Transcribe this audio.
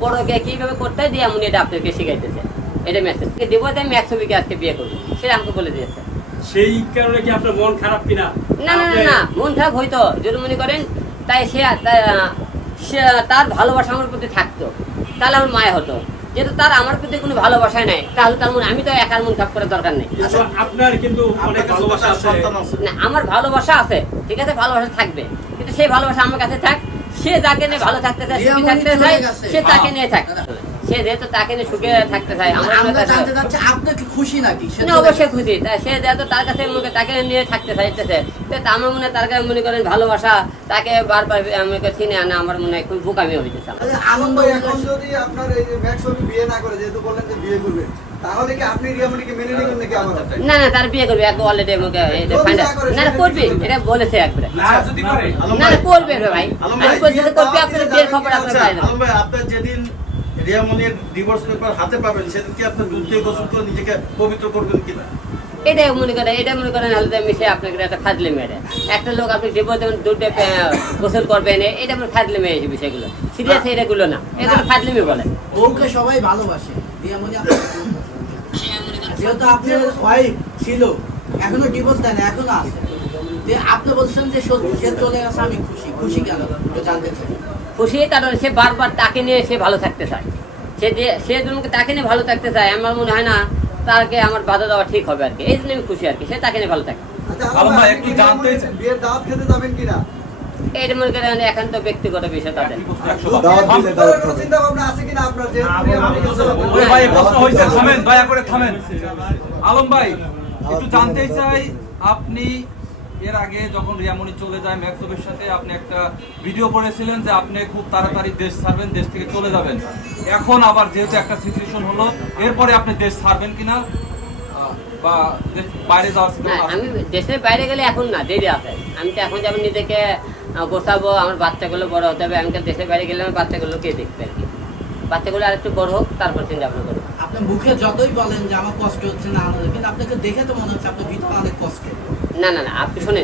পরকে কিভাবে করতে হয় রিয়ামণি এটা আপনাকে শিখাইতেছে, এটা মেসেজ দেবো যে আমি 100 বিঘা আজকে বিয়ে করবো, সেটা আমাকে বলে দিয়েছে। সেই কারণে কি আপনার মন খারাপ কিনা? না না না না, মন খারাপ হইতো যদি মনে করেন তাই সে তার ভালোবাসা আমার প্রতি থাকতো, তাহলে আমার মায়া হতো। যেহেতু তার আমার প্রতি কোনো ভালোবাসাই নাই, তাহলে তার মনে আমি তো একার মন খারাপ করার দরকার নেই। কিন্তু আপনার কিন্তু অনেক ভালোবাসা আছে। না, আমার ভালোবাসা আছে, ঠিক আছে, ভালোবাসা থাকবে, কিন্তু সেই ভালোবাসা আমার কাছে থাক। সে যাকে নিয়ে ভালো থাকতে চায়, সুখী থাকতে চায়, সে তাকে নিয়ে থাক। সে যেহেতু তাকে নিয়ে সুখে থাকতে চায়, আমরা জানতে চাচ্ছি আপনি কি খুশি নাকি? না, অবশ্যই খুশি। সে যেহেতু তার কাছে তাকে নিয়ে থাকতে চাইতেছে, আমার মনে হয় তার কাছে মনে করেন ভালোবাসা, তাকে বারবার আমাকে চিনে আনা আমার মনে হয় খুব বোকামি হইতেছে। আলম ভাই, এখন যদি আপনার এই ম্যাক্সিমাম বিয়ে না করে, যেহেতু বললেন যে বিয়ে করবে, তাহলে কি আপনি রিয়ামণিকে মেনে নেবেন নাকি? আমার না না, তার বিয়ে করবে একবার অলরেডি আমাকে না না করবে, এটা বলেছে একবারে। না যদি করে না না করবে রে ভাই, আমি বলছি যে করবে। আপনার বিয়ের খবর আপনার পাই না। আলম ভাই, আপনি যেদিন রিয়ামণির ডিভোর্স পেপার হাতে পাবেন, সেদিন কি আপনি দুধ দিয়ে গোসল করে নিজেকে পবিত্র করবেন কিনা? এটা মনে করেন হলে মিশে আপনাকে একটা ফাজলে মেরে একটা লোক আপনি ডিভোর্স দেবেন, দুধে গোসল করবেন, এটা আপনার ফাজলে মেয়ে বিষয়গুলো সিরিয়াস, এটাগুলো না, এগুলো ফাজলেমি বলে। বউকে সবাই ভালোবাসে, রিয়ামণি যেহেতু আপনার ওয়াইফ ছিল, এখনো ডিভোর্স দেন, এখনো আছে, যে আপনি বলছেন যে সে চলে গেছে, আমি খুশি। খুশি কেন জানতে চাই? খুশি কারণ সে বারবার তাকে নিয়ে সে ভালো থাকতে চায়, সে তোমাকে তাকে নিয়ে ভালো থাকতে চায়। আমার মনে হয় না তাকে আমার বাধা দেওয়া ঠিক হবে আর কি, এই জন্য আমি খুশি আর কি, সে তাকে নিয়ে ভালো থাকে। আলম ভাই, একটু জানতে চাই বিয়ের দাওয়াত খেতে যাবেন কিনা? এটা মনে করেন এখন তো ব্যক্তিগত বিষয় তাদের। চিন্তা ভাবনা আছে কিনা আপনার? যে ওরে ভাই, প্রশ্ন হইছে, থামেন, দয়া করে থামেন। আলম ভাই, একটু জানতে চাই, আপনি এর আগে যখন রিয়ামণি চলে যায় ম্যাক্সবের সাথে, আপনি একটা ভিডিও করেছিলেন যে আপনি খুব তাড়াতাড়ি দেশ ছাড়বেন, দেশ থেকে চলে যাবেন। এখন আবার যেহেতু একটা সিচুয়েশন হলো, এরপরে আপনি দেশ ছাড়বেন কিনা বা বাইরে যাওয়ার না, আমি দেশের বাইরে গেলে এখন না, দেরি আছে। আমি তো এখন যেমন নিজেকে গোছাবো, আমার বাচ্চাগুলো বড় হতে হবে। আমি তো দেশের বাইরে গেলে আমার বাচ্চাগুলো কে দেখবে আর কি, বাচ্চাগুলো আর একটু বড় হোক, তারপর চিন্তা ভাবনা করবো। আপনি মুখে যতই বলেন যে আমার কষ্ট হচ্ছে না, আমাদের, কিন্তু আপনাকে দেখে তো মনে হচ্ছে আপনার ভিতরে অনেক কষ্ট। না না না, আপনি শোনেন,